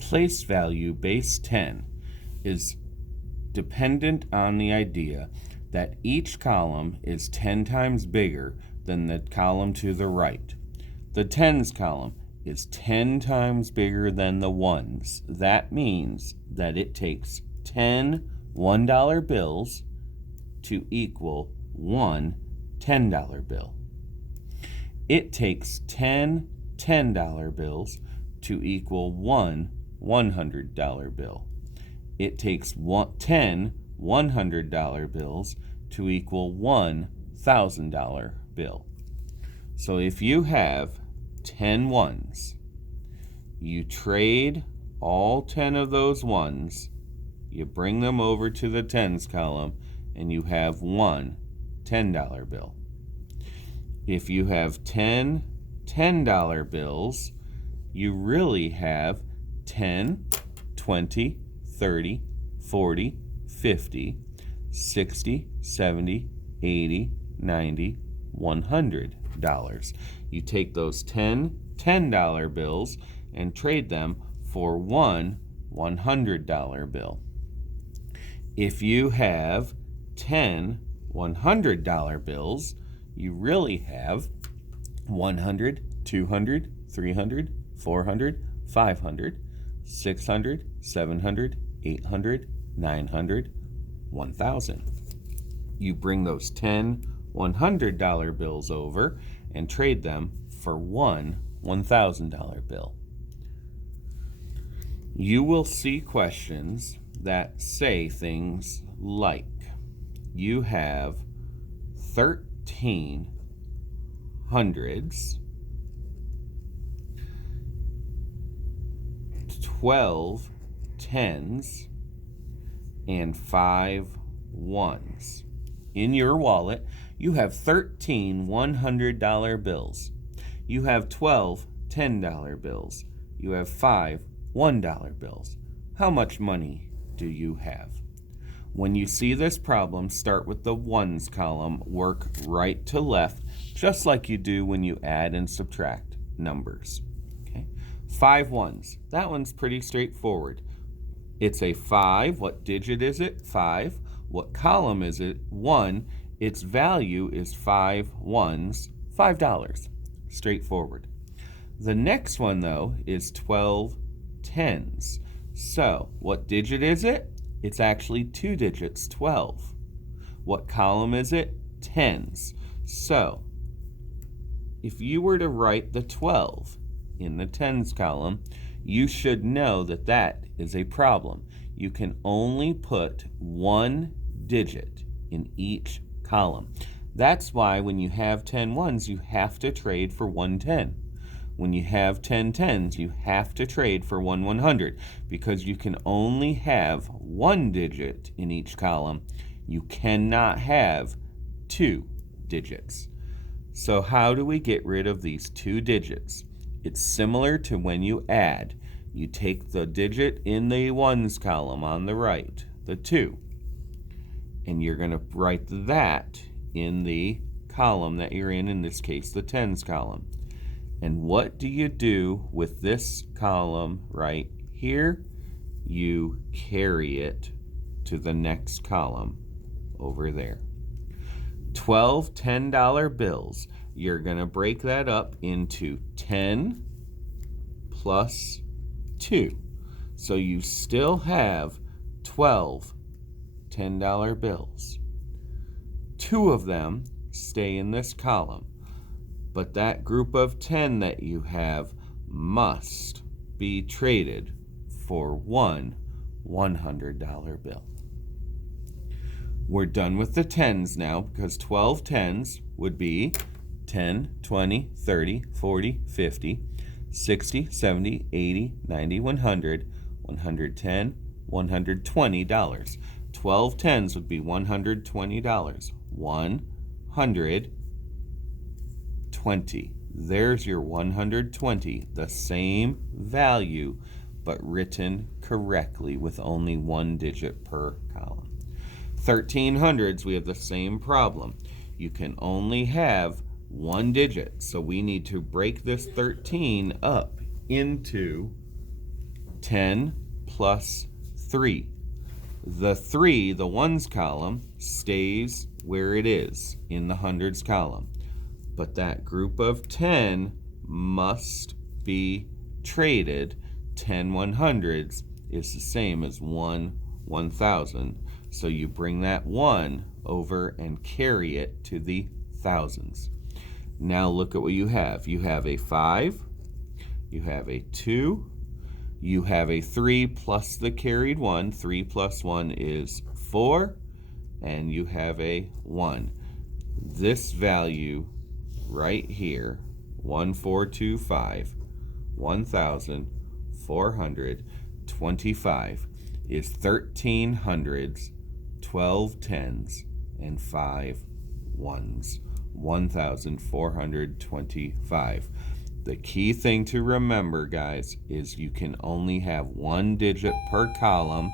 Place value base 10 is dependent on the idea that each column is 10 times bigger than the column to the right. The tens column is 10 times bigger than the ones. That means that it takes 10 $1 bills to equal one $10 bill. It takes 10 $10 bills to equal one $100 bill. It takes 10 $100 bills to equal one $1,000 bill. So if you have 10 ones, you trade all 10 of those ones, you bring them over to the tens column, and you have one $10 bill. If you have 10 $10 bills, you really have 10, 20, 30, 40, 50, 60, 70, 80, 90, $100. You take those 10 $10 bills and trade them for one $100 bill. If you have 10 $100 bills, you really have 100, 200, 300, 400, 500, 600, 700, 800, 900, 1,000. You bring those 10 $100 bills over and trade them for one $1,000 bill. You will see questions that say things like, you have 13 hundreds, 12 tens, and 5 ones. In your wallet, you have 13 $100 bills. You have 12 $10 bills. You have 5 $1 bills. How much money do you have? When you see this problem, start with the ones column, work right to left, just like you do when you add and subtract numbers. Okay? 5 ones. That one's pretty straightforward. It's a 5. What digit is it? 5. What column is it? 1. Its value is 5 ones, $5. Straightforward. The next one, though, is 12 tens. So, what digit is it? It's actually 2 digits, 12. What column is it? Tens. So, if you were to write the 12 in the tens column, you should know that that is a problem. You can only put one digit in each column. That's why when you have 10 ones, you have to trade for one 10. When you have 10 tens, you have to trade for one 100 because you can only have one digit in each column. You cannot have 2 digits. So how do we get rid of these 2 digits? It's similar to when you add. You take the digit in the ones column on the right, the 2, and you're going to write that in the column that you're in this case, the tens column. And what do you do with this column right here? You carry it to the next column over there. 12 $10 bills. You're going to break that up into 10 plus 2. So you still have 12 $10 bills. 2 of them stay in this column. But that group of 10 that you have must be traded for one $100 bill. We're done with the tens now because 12 tens would be 10, 20, 30, 40, 50, 60, 70, 80, 90, 100, 110, $120. 12 tens would be $120. 120. There's your 120, the same value, but written correctly with only one digit per column. 1300s, we have the same problem. You can only have one digit, so we need to break this 13 up into 10 plus 3. The 3, the ones column, stays where it is in the hundreds column. But that group of 10 must be traded. 10 100s is the same as 1 1000. So you bring that 1 over and carry it to the thousands. Now look at what you have. You have a 5, you have a 2, you have a 3 plus the carried 1. 3 plus 1 is 4, and you have a 1. This value right here, 1425, 1425, is 13 hundreds, 12 tens, and 5 ones. 1425. The key thing to remember, guys, is you can only have one digit per column.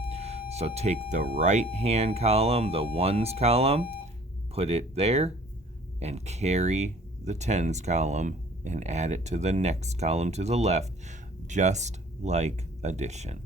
So take the right hand column, the ones column, put it there, and carry the tens column and add it to the next column to the left, just like addition.